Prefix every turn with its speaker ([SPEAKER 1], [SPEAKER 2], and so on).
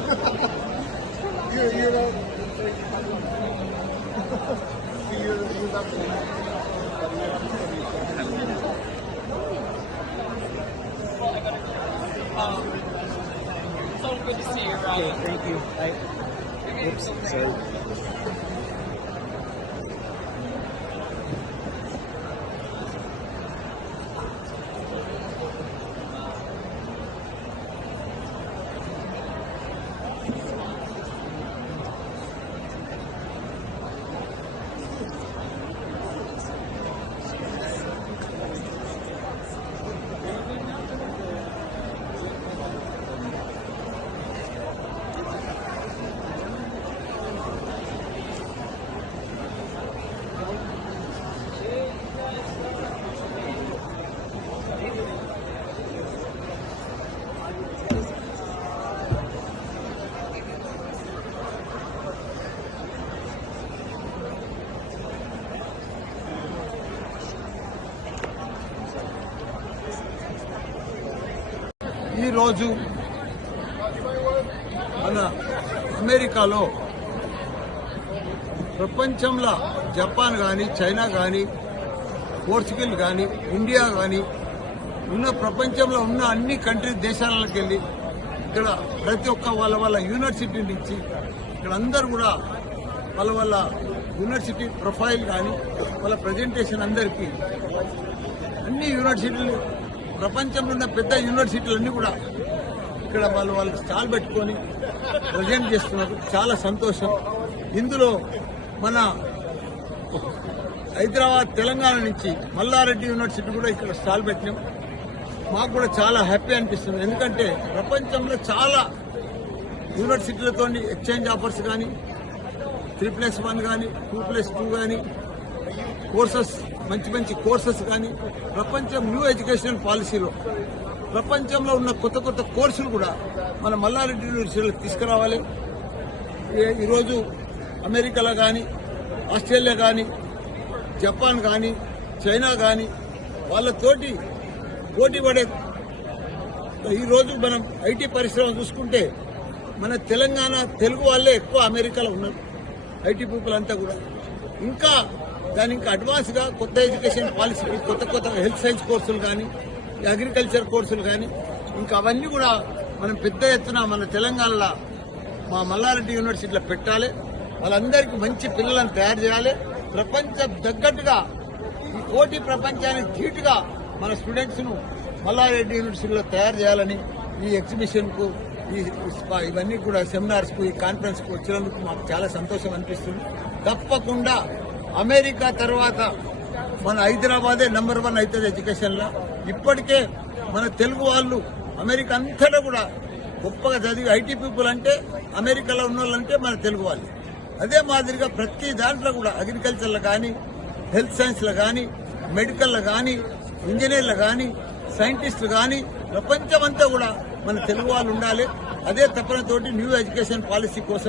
[SPEAKER 1] you, you're you, you.
[SPEAKER 2] Um, so good to see you, Ryan.
[SPEAKER 3] Okay, thank you. I, oops, sorry.
[SPEAKER 1] ఈరోజు మన అమెరికాలో ప్రపంచంలో Japan కానీ China కానీ Portugal కానీ ఇండియా కానీ ఉన్న ప్రపంచంలో ఉన్న అన్ని కంట్రీ దేశాలకు వెళ్ళి ఇక్కడ ప్రతి ఒక్క వాళ్ళ వాళ్ళ యూనివర్సిటీ నుంచి ఇక్కడ అందరు కూడా వాళ్ళ వాళ్ళ యూనివర్సిటీ ప్రొఫైల్ కానీ వాళ్ళ ప్రజెంటేషన్ అందరికీ అన్ని యూనివర్సిటీలు ప్రపంచంలో ఉన్న పెద్ద యూనివర్సిటీలన్నీ కూడా ఇక్కడ వాళ్ళు వాళ్ళకి స్టాల్ పెట్టుకొని ప్రజెంట్ చేస్తున్నారు. చాలా సంతోషం. ఇందులో మన హైదరాబాద్ తెలంగాణ నుంచి మల్లారెడ్డి యూనివర్సిటీ కూడా ఇక్కడ స్టాల్ పెట్టినాం. మాకు కూడా చాలా హ్యాపీ అనిపిస్తుంది. ఎందుకంటే ప్రపంచంలో చాలా యూనివర్సిటీలతో ఎక్స్చేంజ్ ఆఫర్స్ కానీ త్రీ ప్లస్ వన్ కానీ టూ ప్లస్ టూ కానీ కోర్సెస్ మంచి మంచి కోర్సెస్ కానీ ప్రపంచం న్యూ ఎడ్యుకేషన్ పాలసీలో ప్రపంచంలో ఉన్న కొత్త కొత్త కోర్సులు కూడా మన మల్లారెడ్డి యూనివర్సిటీలో తీసుకురావాలి. ఈరోజు అమెరికాలో కానీ ఆస్ట్రేలియా కానీ జపాన్ కానీ చైనా కానీ వాళ్ళతోటి పోటీ పడే ఈరోజు మనం ఐటీ పరిశ్రమ చూసుకుంటే మన తెలంగాణ తెలుగు వాళ్ళే ఎక్కువ అమెరికాలో ఉన్నారు. ఐటీ పీపుల్ అంతా కూడా. ఇంకా దాని ఇంకా కొత్త ఎడ్యుకేషన్ పాలసీ కొత్త కొత్త హెల్త్ సైన్స్ కోర్సులు కానీ అగ్రికల్చర్ కోర్సులు కానీ ఇంకా అవన్నీ కూడా మనం పెద్ద ఎత్తున మన తెలంగాణలో మా మల్లారెడ్డి యూనివర్సిటీలో పెట్టాలి. వాళ్ళందరికీ మంచి పిల్లలను తయారు చేయాలి. ప్రపంచం తగ్గట్టుగా ఈ పోటీ ప్రపంచానికి ధీటుగా మన స్టూడెంట్స్ను మల్లారెడ్డి యూనివర్సిటీలో తయారు చేయాలని ఈ ఎగ్జిబిషన్కు ఈ ఇవన్నీ కూడా సెమినార్స్కు ఈ కాన్ఫరెన్స్కు వచ్చినందుకు మాకు చాలా సంతోషం అనిపిస్తుంది. తప్పకుండా అమెరికా తర్వాత మన హైదరాబాదే నంబర్ వన్ అవుతుంది ఎడ్యుకేషన్లో ఇప్పటికే మన తెలుగు వాళ్ళు అమెరికా అంతటా కూడా గొప్పగా చదివి ఐటీ పీపుల్ అంటే అమెరికాలో ఉన్న వాళ్ళంటే మన తెలుగు వాళ్ళు. అదే మాదిరిగా ప్రతి దాంట్లో కూడా అగ్రికల్చర్లో కానీ హెల్త్ సైన్స్లో కానీ మెడికల్లో కానీ ఇంజనీర్లు కానీ సైంటిస్టులు కానీ ప్రపంచమంతా కూడా మన తెలుగు వాళ్ళు ఉండాలి. అదే తప్పనతోటి న్యూ ఎడ్యుకేషన్ పాలసీ కోసం